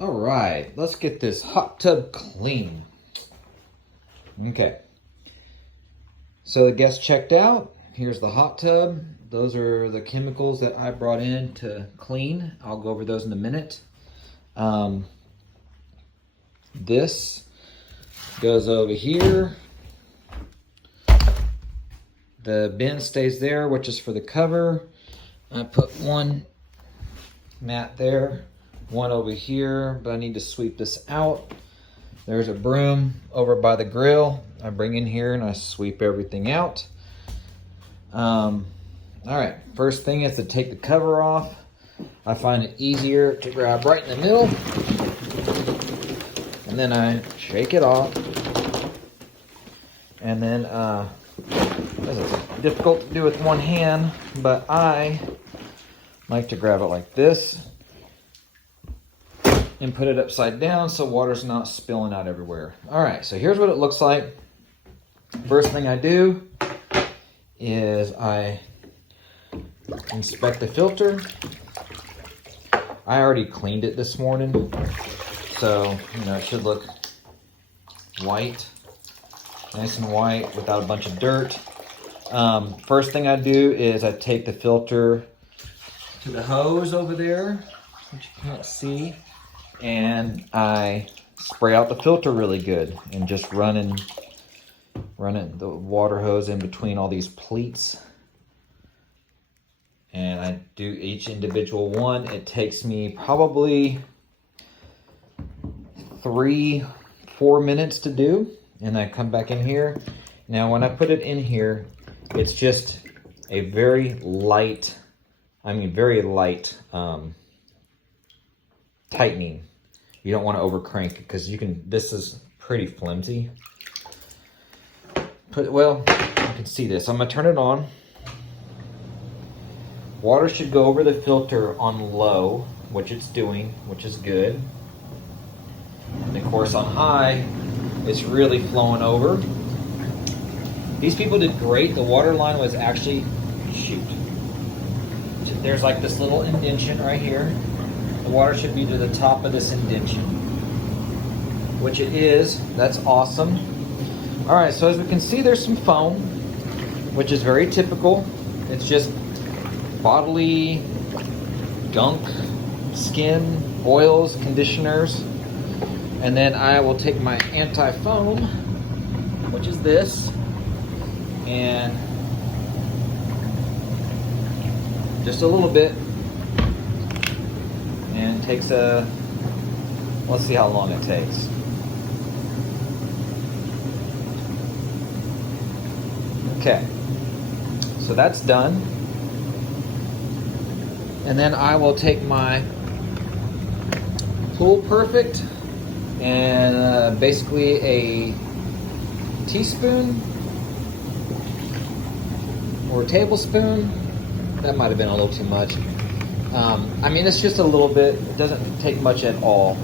All right, let's get this hot tub clean. Okay. So the guest checked out. Here's the hot tub. Those are the chemicals that I brought in to clean. I'll go over those in a minute. This goes over here. The bin stays there, which is for the cover. I put one mat there, one over here, but I need to sweep this out. There's a broom over by the grill. I bring in here and I sweep everything out. All right, first thing is to take the cover off. I find it easier to grab right in the middle. And then I shake it off. And then, this is difficult to do with one hand, but I like to grab it like this and put it upside down so water's not spilling out everywhere. All right, so here's what it looks like. First thing I do is I inspect the filter. I already cleaned it this morning, so it should look white, nice and white without a bunch of dirt. First thing I do is I take the filter to the hose over there, which you can't see, and I spray out the filter really good and just running the water hose in between all these pleats. And I do each individual one. It takes me probably 3-4 minutes to do. And I come back in here. Now when I put it in here, it's just a very light tightening. You don't want to over crank it because this is pretty flimsy. Well, you can see this. I'm gonna turn it on. Water should go over the filter on low, which it's doing, which is good. And of course on high, it's really flowing over. These people did great. The water line was actually, there's like this little indentation right here. The water should be to the top of this indentation, which it is. That's awesome. All right, so as we can see, there's some foam, which is very typical. It's just bodily gunk, skin, oils, conditioners. And then I will take my anti-foam, which is this, and just a little bit, and it takes let's see how long it takes. Okay, so that's done. And then I will take my Pool Perfect and basically a teaspoon or a tablespoon. That might have been a little too much. It's just a little bit. It doesn't take much at all.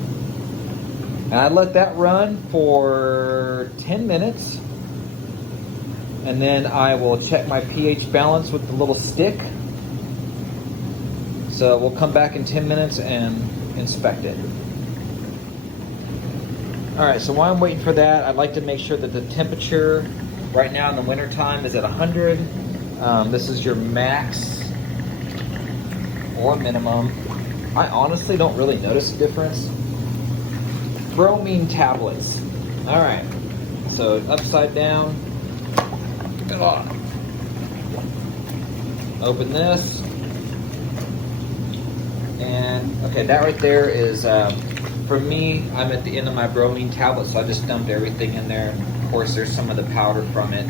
And I let that run for 10 minutes. And then I will check my pH balance with the little stick. So we'll come back in 10 minutes and inspect it. All right, so while I'm waiting for that, I'd like to make sure that the temperature right now in the winter time is at 100. This is your max or minimum. I honestly don't really notice a difference. Bromine tablets. All right, so upside down. Come on. Open this. And okay, that right there is, for me, I'm at the end of my bromine tablet, so I just dumped everything in there. Of course, there's some of the powder from it,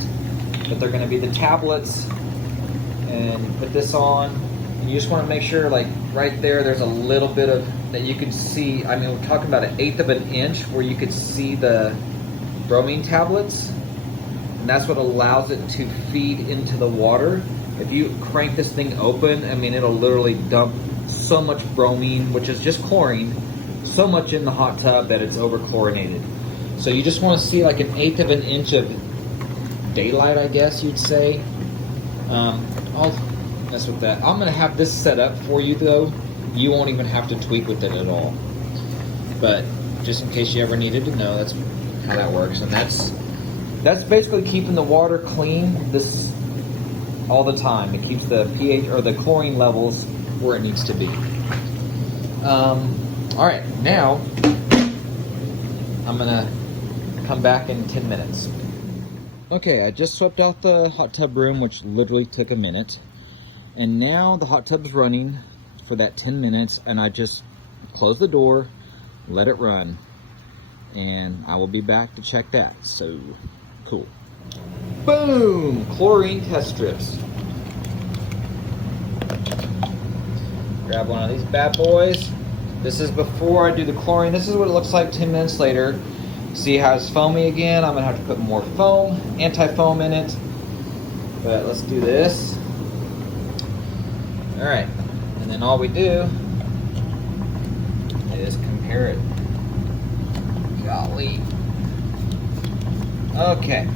but they're gonna be the tablets. And you put this on, and you just wanna make sure, like right there, there's a little bit of, that you can see, we're talking about 1/8 of an inch where you could see the bromine tablets. And that's what allows it to feed into the water. If you crank this thing open, it'll literally dump so much bromine, which is just chlorine, so much in the hot tub that it's over chlorinated. So you just want to see like 1/8 of an inch of daylight, I guess you'd say. I'll mess with that. I'm gonna have this set up for you though. You won't even have to tweak with it at all. But just in case you ever needed to know, that's how that works. And that's basically keeping the water clean this all the time. It keeps the pH or the chlorine levels where it needs to be. All right, now I'm gonna come back in 10 minutes. Okay, I just swept out the hot tub room, which literally took a minute. And now the hot tub's running for that 10 minutes, and I just close the door, let it run, and I will be back to check that. So, cool. Boom! Chlorine test strips. Grab one of these bad boys. This is before I do the chlorine. This is what it looks like 10 minutes later. See how it's foamy again? I'm gonna have to put more foam, anti-foam in it. But let's do this. All right, and then all we do is compare it. Golly. Okay.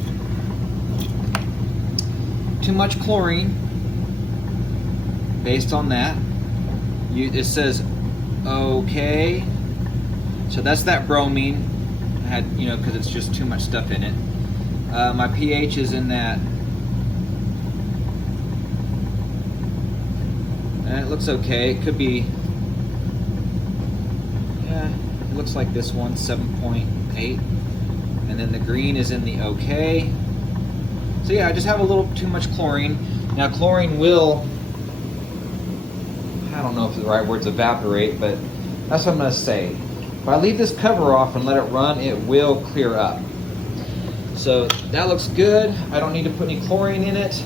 Too much chlorine. Based on that, it says okay. So that's that bromine. Because it's just too much stuff in it. My pH is in that. And it looks okay. It could be. Yeah, it looks like this one, 7.8. And then the green is in the okay. So yeah, I just have a little too much chlorine. Now chlorine will, I don't know if the right word's evaporate, but that's what I'm going to say. If I leave this cover off and let it run, it will clear up. So that looks good. I don't need to put any chlorine in it.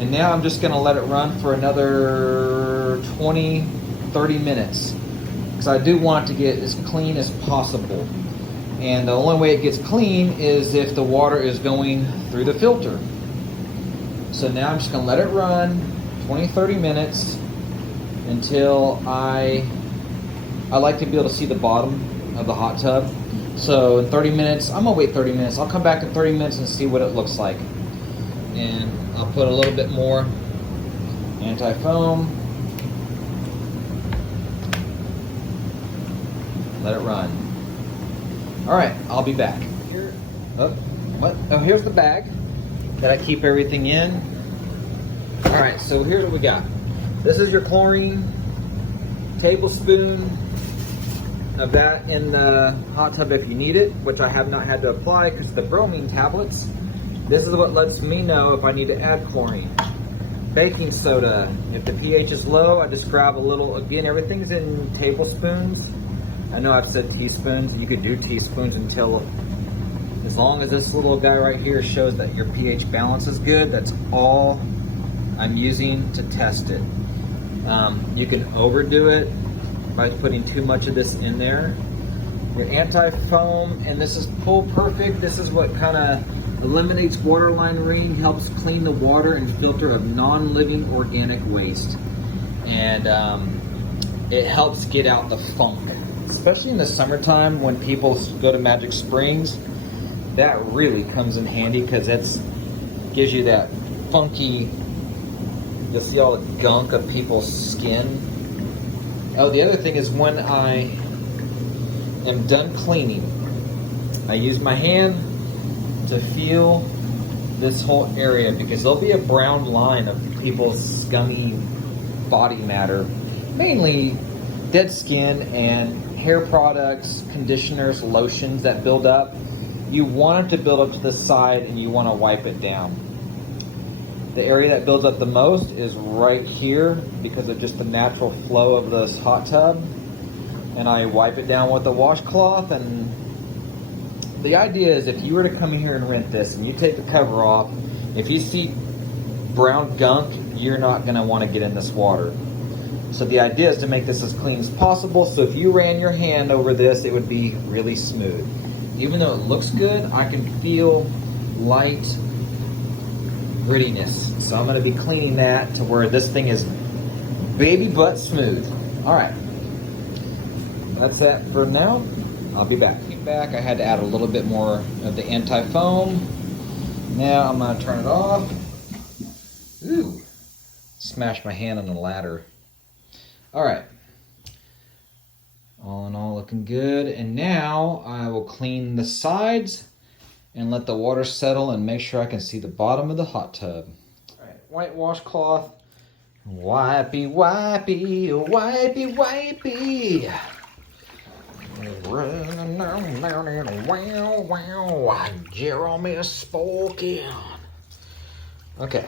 And now I'm just gonna let it run for another 20, 30 minutes. Because I do want it to get as clean as possible. And the only way it gets clean is if the water is going through the filter. So now I'm just gonna let it run 20, 30 minutes until I like to be able to see the bottom of the hot tub. So in 30 minutes, I'm gonna wait 30 minutes. I'll come back in 30 minutes and see what it looks like. And I'll put a little bit more anti-foam. Let it run. All right, I'll be back. Here, here's the bag that I keep everything in. All right, so here's what we got. This is your chlorine, tablespoon of that in the hot tub if you need it, which I have not had to apply because of the bromine tablets. This is what lets me know if I need to add chlorine. Baking soda. If the pH is low, I just grab a little. Again, everything's in tablespoons. I know I've said teaspoons. You could do teaspoons until, as long as this little guy right here shows that your pH balance is good, that's all I'm using to test it. You can overdo it by putting too much of this in there. Your anti-foam, and this is Pull Perfect. This is what kind of eliminates waterline ring, helps clean the water and filter of non-living organic waste. And it helps get out the funk. Especially in the summertime when people go to Magic Springs, that really comes in handy because it gives you that funky, you'll see all the gunk of people's skin. Oh, the other thing is when I am done cleaning, I use my hand to feel this whole area because there'll be a brown line of people's scummy body matter, mainly dead skin and hair products, conditioners, lotions that build up. You want it to build up to the side and you want to wipe it down. The area that builds up the most is right here because of just the natural flow of this hot tub. And I wipe it down with a washcloth. And the idea is if you were to come in here and rent this and you take the cover off, if you see brown gunk, you're not going to want to get in this water. So the idea is to make this as clean as possible. So if you ran your hand over this, it would be really smooth. Even though it looks good, I can feel light grittiness. So I'm going to be cleaning that to where this thing is baby butt smooth. All right. That's that for now. I'll be back. I had to add a little bit more of the anti-foam. Now I'm going to turn it off. Ooh. Smashed my hand on the ladder. All right. All in all, looking good. And now I will clean the sides and let the water settle and make sure I can see the bottom of the hot tub. All right, white washcloth. Wipey, wipey, wipey, wipey. Running down and wow, wow, Jeremy spoken. Okay.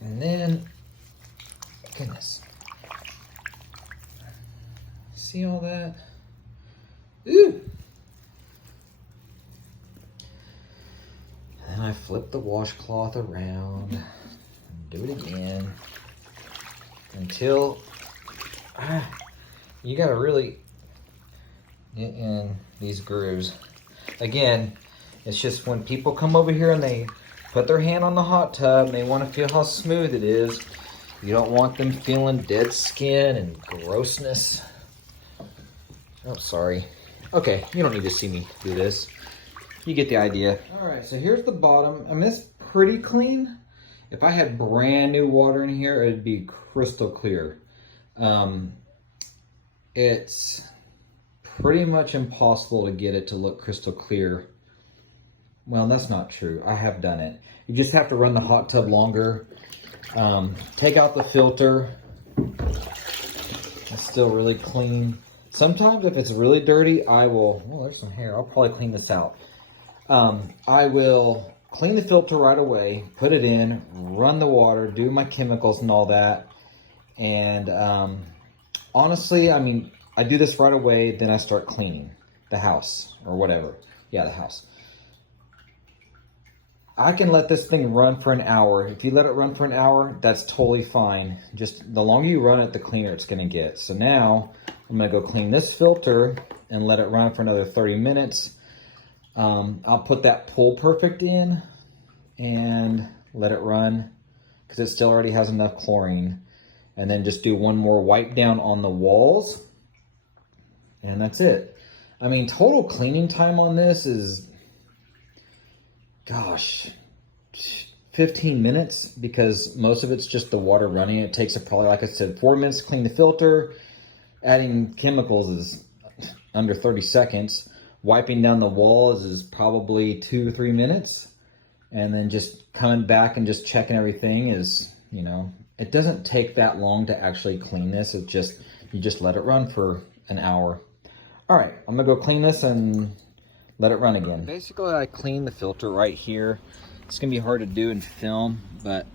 And then, goodness. See all that? Ooh. And I flip the washcloth around and do it again until you gotta really get in these grooves. Again, it's just when people come over here and they put their hand on the hot tub and they want to feel how smooth it is, you don't want them feeling dead skin and grossness. Oh, sorry. Okay, you don't need to see me do this. You get the idea. All right, so here's the bottom. I mean, it's pretty clean. If I had brand new water in here, it'd be crystal clear. It's pretty much impossible to get it to look crystal clear. Well, that's not true. I have done it. You just have to run the hot tub longer. Take out the filter. It's still really clean. Sometimes if it's really dirty, I will, oh, there's some hair. I'll probably clean this out. I will clean the filter right away, put it in, run the water, do my chemicals and all that. And honestly, I mean, I do this right away, then I start cleaning the house or whatever. Yeah, the house. I can let this thing run for an hour. If you let it run for an hour, that's totally fine. Just the longer you run it, the cleaner it's gonna get. So now I'm gonna go clean this filter and let it run for another 30 minutes. I'll put that Pull Perfect in and let it run because it still already has enough chlorine. And then just do one more wipe down on the walls. And that's it. I mean, total cleaning time on this is, gosh, 15 minutes because most of it's just the water running. It takes probably, like I said, 4 minutes to clean the filter. Adding chemicals is under 30 seconds. Wiping down the walls is probably 2 or 3 minutes. And then just coming back and just checking everything is, you know, it doesn't take that long to actually clean this. It's just, you just let it run for an hour. All right, I'm gonna go clean this and let it run again. Basically, I clean the filter right here. It's gonna be hard to do in film, but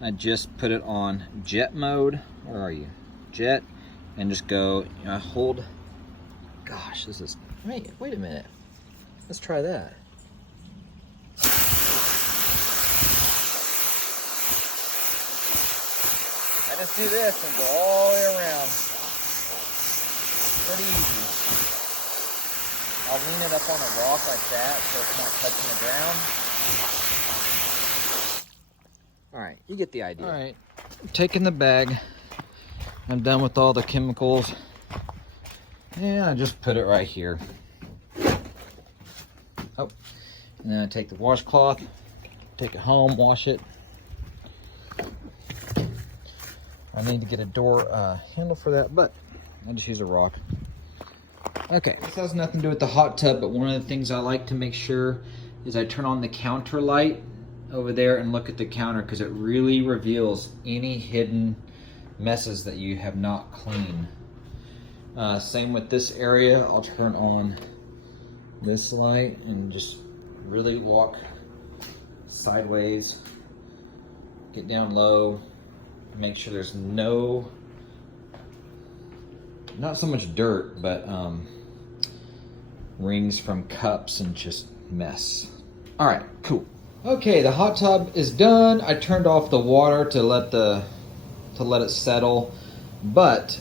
I just put it on jet mode. Where are you? Jet, and just go, you know, hold, gosh, this is, wait a minute. Let's try that. I just do this and go all the way around. Pretty easy. I'll lean it up on a rock like that so it's not touching the ground. All right, you get the idea. All right, taking the bag. I'm done with all the chemicals. And I just put it right here. Oh, and then I take the washcloth, take it home, wash it. I need to get a door handle for that, but I'll just use a rock. Okay, this has nothing to do with the hot tub, but one of the things I like to make sure is I turn on the counter light over there and look at the counter because it really reveals any hidden messes that you have not cleaned. Same with this area. I'll turn on this light and just really walk sideways, get down low, make sure there's no, not so much dirt, but rings from cups and just mess. All right, cool. Okay, the hot tub is done. I turned off the water to let it settle, but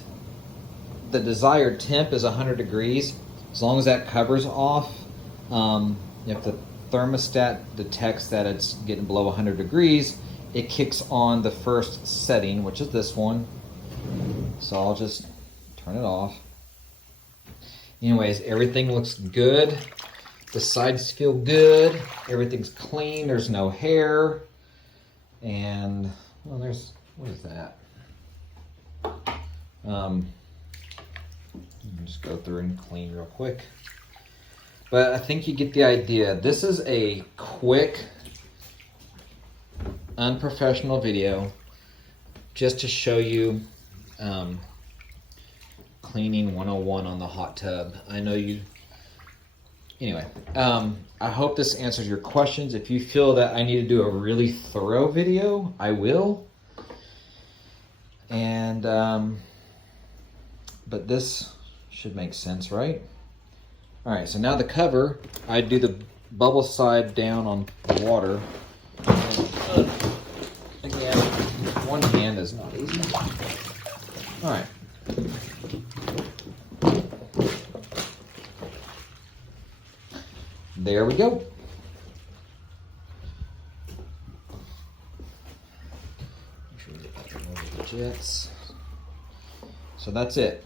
the desired temp is 100 degrees. As long as that cover's off, if the thermostat detects that it's getting below 100 degrees, it kicks on the first setting, which is this one. So I'll just turn it off. Anyways, everything looks good. The sides feel good. Everything's clean. There's no hair. And, well, there's, what is that? Just go through and clean real quick. But I think you get the idea. This is a quick, unprofessional video just to show you cleaning 101 on the hot tub. I know you, anyway, I hope this answers your questions. If you feel that I need to do a really thorough video, I will. And, but this should make sense, right? All right, so now the cover, I do the bubble side down on the water. Again, one hand is not easy. All right. There we go. Make sure we get that over the jets. So that's it.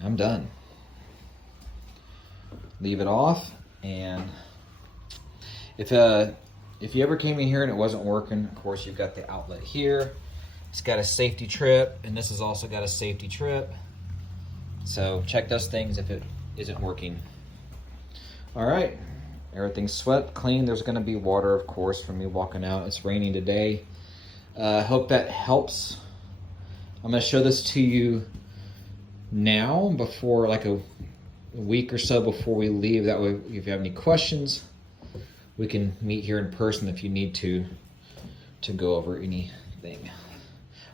I'm done. Leave it off, and if you ever came in here and it wasn't working, of course you've got the outlet here. It's got a safety trip, and this has also got a safety trip. So check those things if it isn't working. All right, everything's swept, clean. There's gonna be water, of course, from me walking out. It's raining today. Hope that helps. I'm gonna show this to you now before, like a week or so before we leave. That way, if you have any questions, we can meet here in person if you need to go over anything.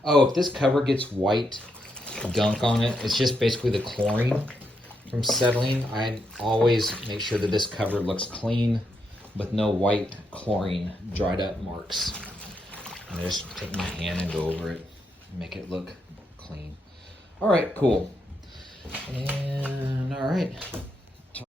Oh, if this cover gets white gunk on it, it's just basically the chlorine from settling. I always make sure that this cover looks clean with no white chlorine dried up marks. I just take my hand and go over it and make it look clean. All right, cool. And all right,